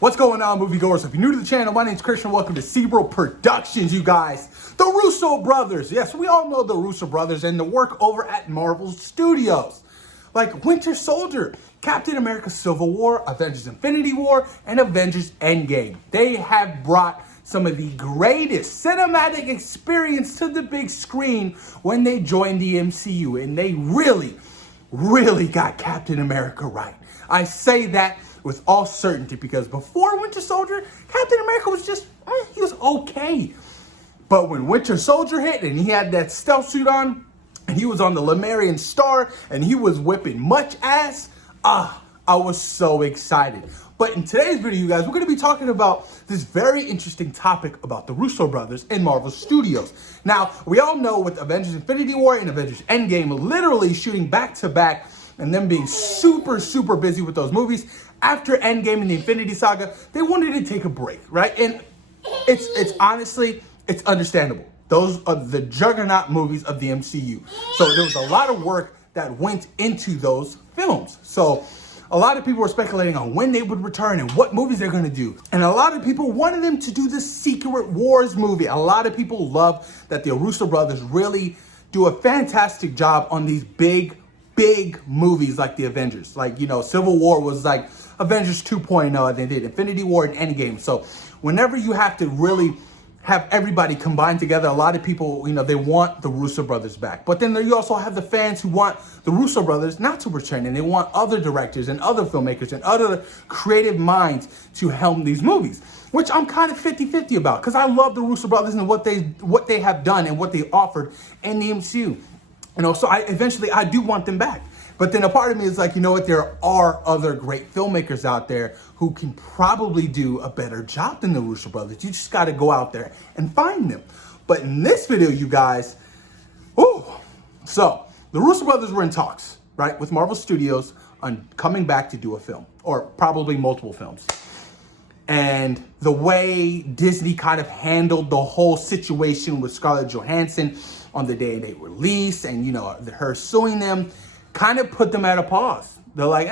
What's going on, moviegoers? If you're new to the channel, my name's Christian. Welcome to Zebra Productions, you guys. The Russo Brothers. Yes, we all know the Russo Brothers and the work over at Marvel Studios. Like Winter Soldier, Captain America Civil War, Avengers Infinity War, and Avengers Endgame. They have brought some of the greatest cinematic experience to the big screen when they joined the MCU. And they really got Captain America right. I say that with all certainty because before Winter Soldier, Captain America was just, he was okay. But when Winter Soldier hit and he had that stealth suit on, and he was on the Lemurian Star, and he was whipping much ass, I was so excited. But in today's video, you guys, we're going to be talking about this very interesting topic about the Russo Brothers and Marvel Studios. Now, we all know with Avengers Infinity War and Avengers Endgame literally shooting back to back and them being super busy with those movies, after Endgame and the Infinity Saga, they wanted to take a break, right? And it's honestly, it's understandable. Those are the juggernaut movies of the MCU. So there was a lot of work that went into those films. So a lot of people were speculating on when they would return and what movies they're gonna do. And a lot of people wanted them to do the Secret Wars movie. A lot of people love that the Russo Brothers really do a fantastic job on these big movies like the Avengers. Like, you know, Civil War was like Avengers 2.0, and they did Infinity War and Endgame. So whenever you have to really have everybody combined together, a lot of people, you know, they want the Russo Brothers back. But then you also have the fans who want the Russo Brothers not to return, and they want other directors and other filmmakers and other creative minds to helm these movies, which I'm kind of 50-50 about, because I love the Russo Brothers and what they have done and what they offered in the MCU. You know, so I do want them back. But then a part of me is like, you know what, there are other great filmmakers out there who can probably do a better job than the Russo Brothers. You just got to go out there and find them. But in this video, you guys, so the Russo Brothers were in talks, right, with Marvel Studios on coming back to do a film, or probably multiple films. And the way Disney kind of handled the whole situation with Scarlett Johansson on the day they released, and, you know, her suing them, kind of put them at a pause. They're like,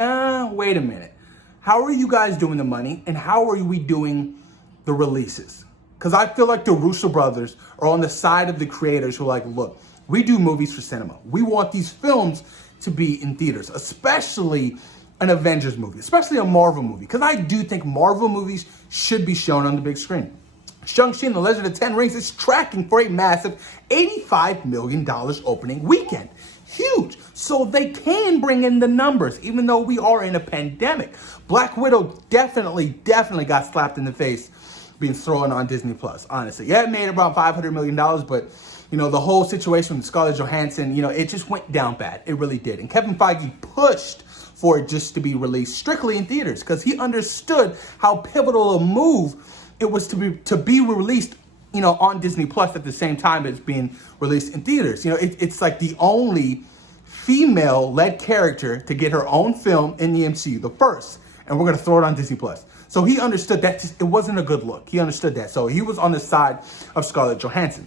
wait a minute. How are you guys doing the money, and how are we doing the releases? Because I feel like the Russo Brothers are on the side of the creators who are like, look, we do movies for cinema. We want these films to be in theaters, especially an Avengers movie, especially a Marvel movie. Because I do think Marvel movies should be shown on the big screen. Shang-Chi and the Legend of the Ten Rings is tracking for a massive $85 million opening weekend. Huge. So they can bring in the numbers, even though we are in a pandemic. Black Widow definitely got slapped in the face being thrown on Disney Plus, honestly. Yeah, it made about $500 million, but, you know, the whole situation with Scarlett Johansson, you know, it just went down bad. It really did. And Kevin Feige pushed for it just to be released strictly in theaters because he understood how pivotal a move it was to be released, you know, on Disney Plus at the same time as being released in theaters. You know, it's like the only female-led character to get her own film in the MCU, the first, and we're going to throw it on Disney Plus. So he understood that it wasn't a good look. He understood that. So he was on the side of Scarlett Johansson.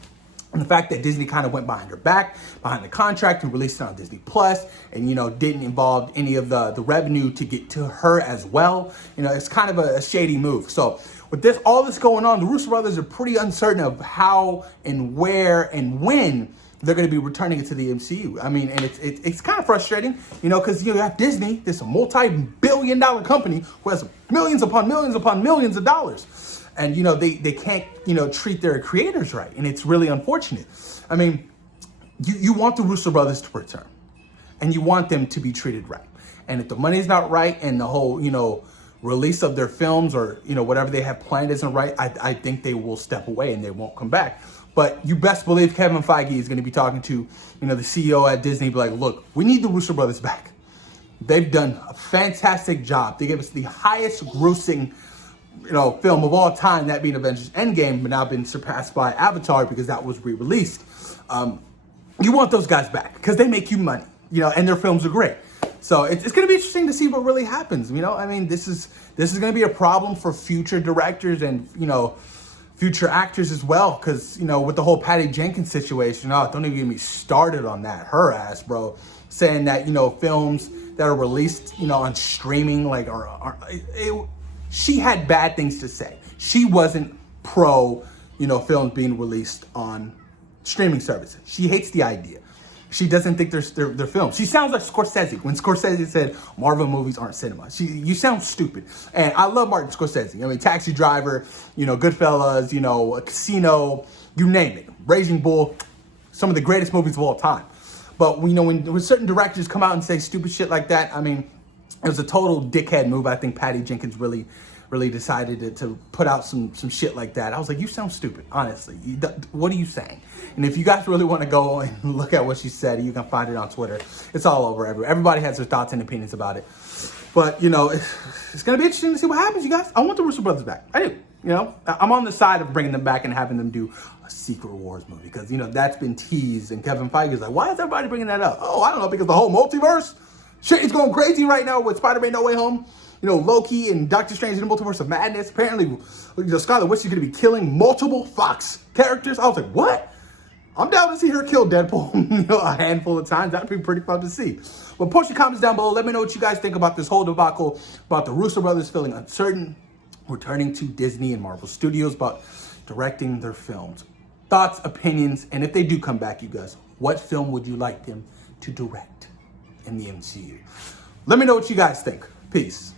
And the fact that Disney kind of went behind her back, behind the contract, and released it on Disney Plus, and, you know, didn't involve any of the revenue to get to her as well, you know, it's kind of a shady move. So with all this going on, the Russo Brothers are pretty uncertain of how and where and when they're going to be returning it to the MCU. I mean, and it's kind of frustrating, you know, because you have Disney, this multi-billion-dollar company who has millions upon millions of dollars. And, you know, they can't, you know, treat their creators right. And it's really unfortunate. I mean, you want the Russo Brothers to return. And you want them to be treated right. And if the money's not right and the whole, you know, release of their films or, you know, whatever they have planned isn't right, I think they will step away and they won't come back. But you best believe Kevin Feige is going to be talking to, you know, the CEO at Disney, be like, look, we need the Russo Brothers back. They've done a fantastic job. They gave us the highest grossing, you know, film of all time, that being Avengers Endgame, but now been surpassed by Avatar because that was re-released. You want those guys back because they make you money, you know, and their films are great. So it's going to be interesting to see what really happens. You know, I mean, this is going to be a problem for future directors and, you know, future actors as well, because, you know, with the whole Patty Jenkins situation, don't even get me started on that. Her ass, bro, saying that, you know, films that are released, you know, on streaming, like, she had bad things to say. She wasn't pro, films being released on streaming services. She hates the idea. She doesn't think they're films. She sounds like Scorsese when Scorsese said Marvel movies aren't cinema. You sound stupid. And I love Martin Scorsese. I mean, Taxi Driver, Goodfellas, Casino, you name it. Raging Bull, some of the greatest movies of all time. But when certain directors come out and say stupid shit like that, I mean, it was a total dickhead move. I think Patty Jenkins really decided to put out some shit like that. I was like, you sound stupid, honestly. What are you saying? And if you guys really want to go and look at what she said, you can find it on Twitter. It's all over everywhere. Everybody has their thoughts and opinions about it. But, it's going to be interesting to see what happens, you guys. I want the Russo Brothers back. I do. I'm on the side of bringing them back and having them do a Secret Wars movie because, that's been teased. And Kevin Feige's like, why is everybody bringing that up? Oh, I don't know, because the whole multiverse shit is going crazy right now with Spider-Man No Way Home. Loki and Doctor Strange in the Multiverse of Madness. Apparently, Scarlet Witch is going to be killing multiple Fox characters. I was like, what? I'm down to see her kill Deadpool, a handful of times. That'd be pretty fun to see. But post your comments down below. Let me know what you guys think about this whole debacle, about the Russo Brothers feeling uncertain, returning to Disney and Marvel Studios, about directing their films. Thoughts, opinions, and if they do come back, you guys, what film would you like them to direct in the MCU? Let me know what you guys think. Peace.